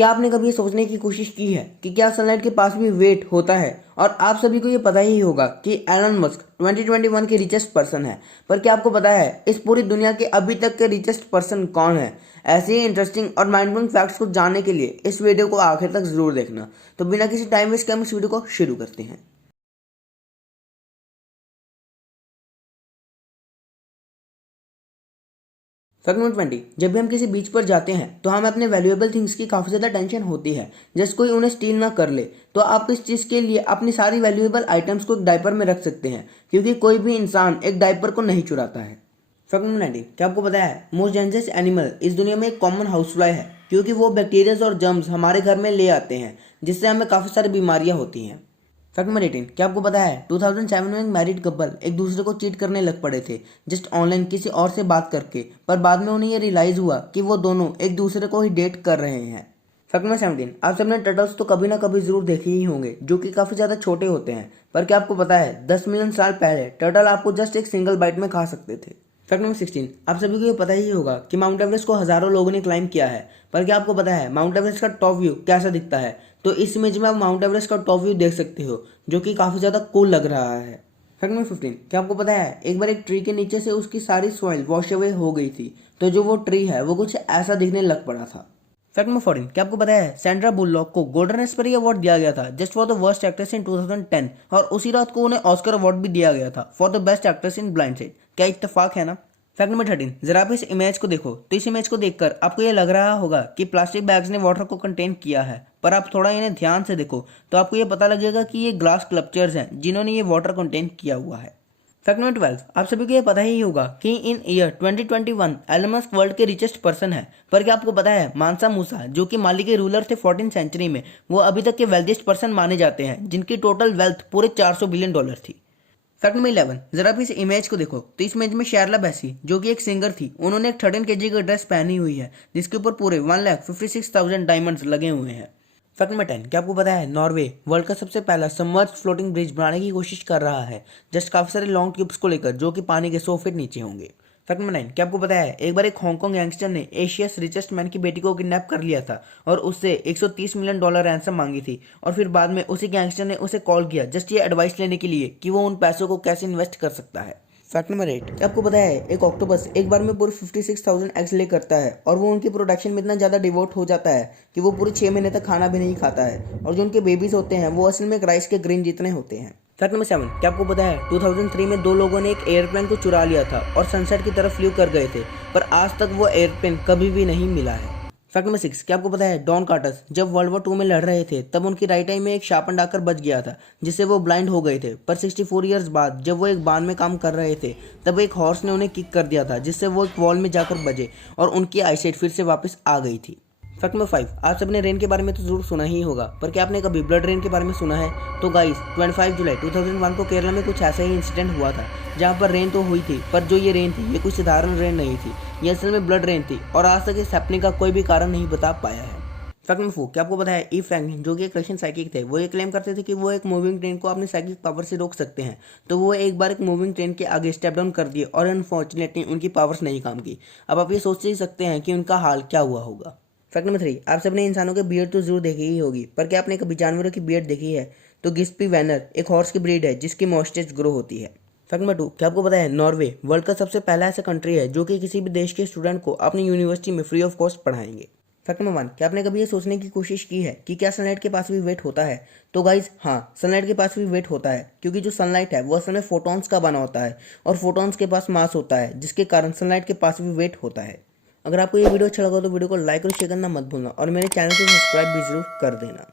क्या आपने कभी ये सोचने की कोशिश की है कि क्या सनलाइट के पास भी वेट होता है? और आप सभी को ये पता ही होगा कि एलन मस्क 2021 के रिचेस्ट पर्सन है, पर क्या आपको पता है इस पूरी दुनिया के अभी तक के रिचेस्ट पर्सन कौन है? ऐसे ही इंटरेस्टिंग और माइंड ब्लोइंग फैक्ट्स को जानने के लिए इस वीडियो को आखिर तक जरूर देखना। तो बिना किसी टाइम वेस्ट के हम इस वीडियो को शुरू करते हैं। फैक्ट नंबर 20, जब भी हम किसी बीच पर जाते हैं तो हमें अपने वैल्यूएबल थिंग्स की काफ़ी ज़्यादा टेंशन होती है, जैसे कोई उन्हें स्टील ना कर ले। तो आप इस चीज़ के लिए अपनी सारी वैल्यूएबल आइटम्स को एक डायपर में रख सकते हैं, क्योंकि कोई भी इंसान एक डायपर को नहीं चुराता है। फैक्ट नंबर 19, क्या आपको पता है मोस्ट डेंजरस एनिमल इस दुनिया में एक कॉमन हाउस फ्लाई है, क्योंकि वो बैक्टीरियाज और जर्म्स हमारे घर में ले आते हैं, जिससे हमें काफ़ी सारी बीमारियां होती हैं। फैक्ट नंबर 18, क्या आपको पता है 2007 में एक मैरिड कपल एक दूसरे को चीट करने लग पड़े थे जस्ट ऑनलाइन किसी और से बात करके, पर बाद में उन्हें ये रियलाइज हुआ कि वो दोनों एक दूसरे को ही डेट कर रहे हैं। फैक्ट नंबर 17, आप सबने टर्टल्स तो कभी ना कभी जरूर देखे ही होंगे, जो कि काफ़ी ज़्यादा छोटे होते हैं, पर क्या आपको पता है 10 मिलियन साल पहले टर्टल आपको जस्ट एक सिंगल बाइट में खा सकते थे। फैक्ट नंबर 16, आप सभी को ये पता ही होगा कि माउंट एवरेस्ट को हजारों लोगों ने क्लाइम किया है, पर क्या आपको पता है माउंट एवरेस्ट का टॉप व्यू कैसा दिखता है? तो इस इमेज में आप माउंट एवरेस्ट का टॉप व्यू देख सकते हो, जो कि काफ़ी ज़्यादा कूल लग रहा है। फैक्ट नंबर 15, क्या आपको पता है एक बार एक ट्री के नीचे से उसकी सारी सॉइल वॉश अवे हो गई थी, तो जो वो ट्री है वो कुछ ऐसा दिखने लग पड़ा था। फैक्ट नंबर 14, क्या आपको पता है सैंड्रा बुलॉक को गोल्डन रेस्परी अवार्ड दिया गया था just for the worst actress in 2010, और उसी रात को उन्हें ऑस्कर अवार्ड भी दिया गया था for the best actress in blind side. क्या इत्तेफाक है ना। फैक्ट नंबर 13, जरा आप इस इमेज को देखो, तो इस इमेज को देखकर आपको ये लग रहा होगा कि प्लास्टिक बैग्स ने वाटर को कंटेन किया है, पर आप थोड़ा इन्हें ध्यान से देखो तो आपको ये पता लगेगा कि ये ग्लास स्कल्पचर्स हैं जिन्होंने ये वाटर कंटेन किया हुआ है। फैक्ट नंबर 12, आप सभी को ये पता ही होगा कि इन ईयर 2021 एलन मस्क वर्ल्ड के रिचेस्ट पर्सन है, पर क्या आपको पता है मानसा मूसा जो कि माली के रूलर थे 14th सेंचुरी में, वो अभी तक के वेल्थिएस्ट पर्सन माने जाते हैं, जिनकी टोटल वेल्थ पूरे $400 बिलियन थी। फैक्ट नंबर 11, जरा आप इस इमेज को देखो, तो इस इमेज में शायला बेसी जो कि एक सिंगर थी, उन्होंने एक 13 kg की ड्रेस पहनी हुई है जिसके ऊपर पूरे 1,56,000 डायमंड्स लगे हुए हैं। फैक्ट नंबर 10, क्या आपको पता है नॉर्वे वर्ल्ड का सबसे पहला सबमर्ज्ड फ्लोटिंग ब्रिज बनाने की कोशिश कर रहा है, जस्ट काफी सारे लॉन्ग ट्यूब्स को लेकर, जो कि पानी के 100 फीट नीचे होंगे। फैक्ट नंबर 9, क्या आपको पता है एक बार एक हांगकांग गैंगस्टर ने एशियास रिचेस्ट मैन की बेटी को किडनैप कर लिया था और उससे $130 मिलियन रैंसम मांगी थी, और फिर बाद में उसी गैंगस्टर ने उसे कॉल किया जस्ट ये एडवाइस लेने के लिए कि वो उन पैसों को कैसे इन्वेस्ट कर सकता है। फैक्ट नंबर 8, क्या आपको पता है एक ऑक्टोपस एक बार में पूरे 56,000 एग्स ले करता है, और वो उनकी प्रोडक्शन में इतना ज़्यादा डिवोट हो जाता है कि वो पूरे 6 महीने तक खाना भी नहीं खाता है, और जो उनके बेबीज होते हैं वो असल में एक राइस के ग्रेन जितने होते हैं। फैक्ट नंबर 7, क्या आपको पता है 2003 में 2 लोगों ने एक एयरप्लेन को चुरा लिया था और सनसेट की तरफ फ्लू कर गए थे, पर आज तक वो एयरप्लेन कभी भी नहीं मिला है। फैक्ट नंबर 6, क्या आपको पता है डॉन कार्टर्स जब वर्ल्ड वॉर 2 में लड़ रहे थे तब उनकी राइट आई में एक शार्पन आकर बच गया था, जिससे वो ब्लाइंड हो गए थे, पर 64 ईयर्स बाद जब वो एक बांध में काम कर रहे थे तब एक हॉर्स ने उन्हें किक कर दिया था, जिससे वो एक वॉल में जाकर बजे और उनकी आईसाइट फिर से वापस आ गई थी। फैक्ट नंबर 5, आप सबने रेन के बारे में तो जरूर सुना ही होगा, पर क्या आपने कभी ब्लड रेन के बारे में सुना है? तो गाइस 25 जुलाई 2001 को केरला में कुछ ऐसा ही इंसिडेंट हुआ था, जहां पर रेन तो हुई थी, पर जो ये रेन थी ये कोई साधारण रेन नहीं थी, ये असल में ब्लड रेन थी, और आज तक इस हैपनिंग का कोई भी कारण नहीं बता पाया है। फैक्ट नंबर 4, क्या आपको पता है ई फ्रैंकलिन जो कि एक रशियन साइकिक थे, वो ये क्लेम करते थे कि वो एक मूविंग ट्रेन को अपनी साइकिक पावर से रोक सकते हैं, तो वो एक बार एक मूविंग ट्रेन के आगे स्टेप डाउन कर दिए और अनफॉर्चुनेटली उनकी पावर्स नहीं काम की। अब आप ये सोच ही सकते हैं कि उनका हाल क्या हुआ होगा। फैक्ट नंबर 3, आप सबने इंसानों के बियर्ड तो जरूर देखी ही होगी, पर क्या आपने कभी जानवरों की बियर्ड देखी है? तो गिस्पी वैनर एक हॉर्स की ब्रीड है जिसकी मॉस्टेज ग्रो होती है। फैक्ट नंबर 2, क्या आपको पता है नॉर्वे वर्ल्ड का सबसे पहला ऐसा कंट्री है जो कि किसी भी देश के स्टूडेंट को अपनी यूनिवर्सिटी में फ्री ऑफ कॉस्ट पढ़ाएंगे। फैक्ट नंबर 1, क्या आपने कभी ये सोचने की कोशिश की है कि क्या सनलाइट के पास भी वेट होता है? तो गाइज हाँ, सनलाइट के पास भी वेट होता है, क्योंकि जो सनलाइट है वो असल में फोटॉन्स का बना होता है, और फोटॉन्स के पास मास होता है, जिसके कारण सनलाइट के पास भी वेट होता है। अगर आपको ये वीडियो अच्छा लगा तो वीडियो को लाइक और शेयर करना मत भूलना, और मेरे चैनल को सब्सक्राइब भी जरूर कर देना।